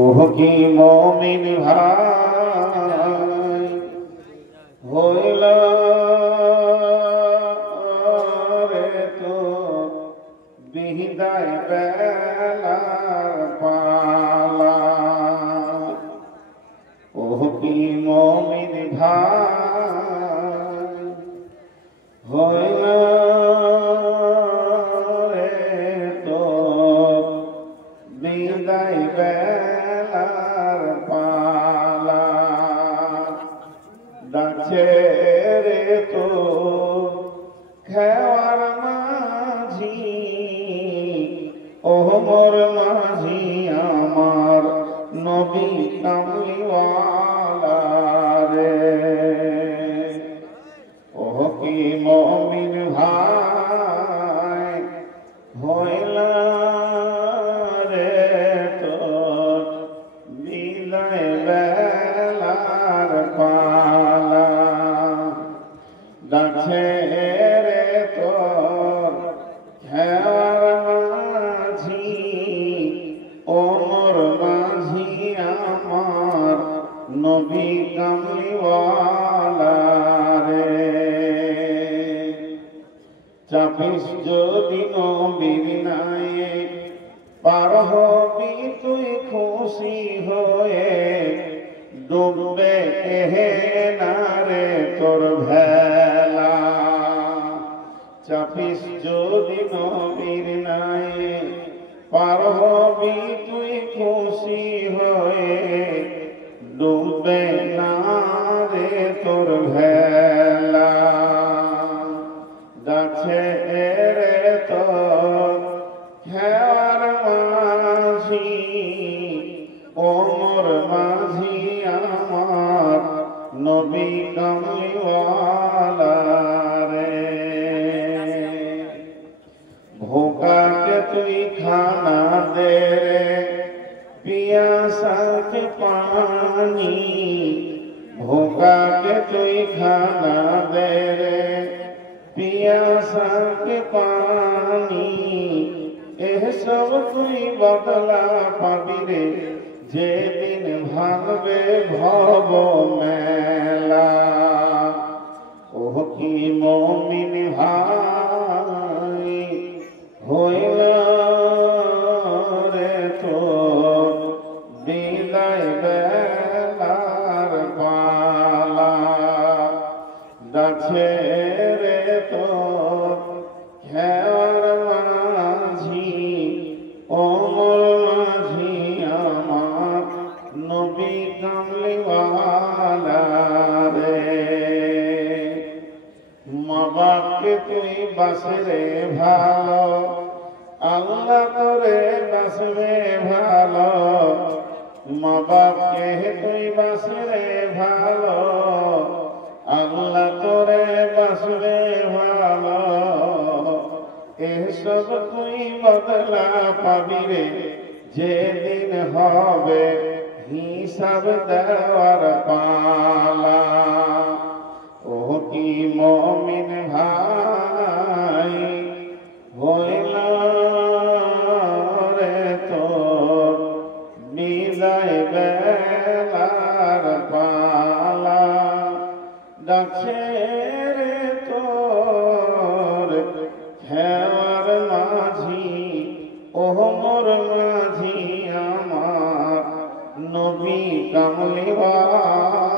ওহ কি মুমিন ভাই হইল রে তো বিদায় বেলার পালা। ওহ কি মুমিন ভাই হইল রে তো বিদায় বেলার পালা। ডাকছে রে তো খেওয়ার মাঝি, ওহ মোর মাঝি আমার নবী কামলিওয়ালা রে। ওহ কি মুমিন ভাই হইল রে তোর বিদায় বেলার পালা। ডাকছে রে তোর খেওয়ার মাঝি, ও মোর মাঝি আমার নবী কামলিওয়ালা রে। চাপিস যদি নবীর নায়ে পার হবি তুই খুশি হয়ে, ডুববে হে না রে তোর ভেলা। চাপিস যদি নবীর নায়ে পার হবি তুই খুশি হয়ে, ডুববে না রে তোর ভেলা। ডাকছে রে তোর খেওয়ার মাঝি, ও মোর মাঝি আমার নবী কামলিওয়ালা রে। ভোকাকে তুই খানা দে রে, পিয়াসাকে পানি। ভোকাকে তুই খানা দে রে, পিয়াসাকে পানি। এসব তুই বদলা পাবি রে যেদিন ভাঙবে ভব মেলা। ওহ কি মুমিন ভাই হইল রে তোর বিদায় বেলার পালা। ডাকছে রে তোর খেওয়ার মাঝি, ও মোর মাঝি আমার নবী কামলিওয়ালা রে। মা বাপকে তুই বাসরে ভালো, আল্লাহ করে বাসরে ভালো। মা বাপকে তুই বাসরে ভালো, আল্লাহ করে বাসরে ভালো। এসব তুই বদলা পাবি রে যেদিন হবে হিসাব দেওয়ার পালা। ওহ কি মুমিন ভাই হইল রে তোর বিদায় বেলার পালা। ডাকছে রে তোর খেওয়ার মাঝি, ওহ মোর মাঝি আমার নবী কামলিওয়ালা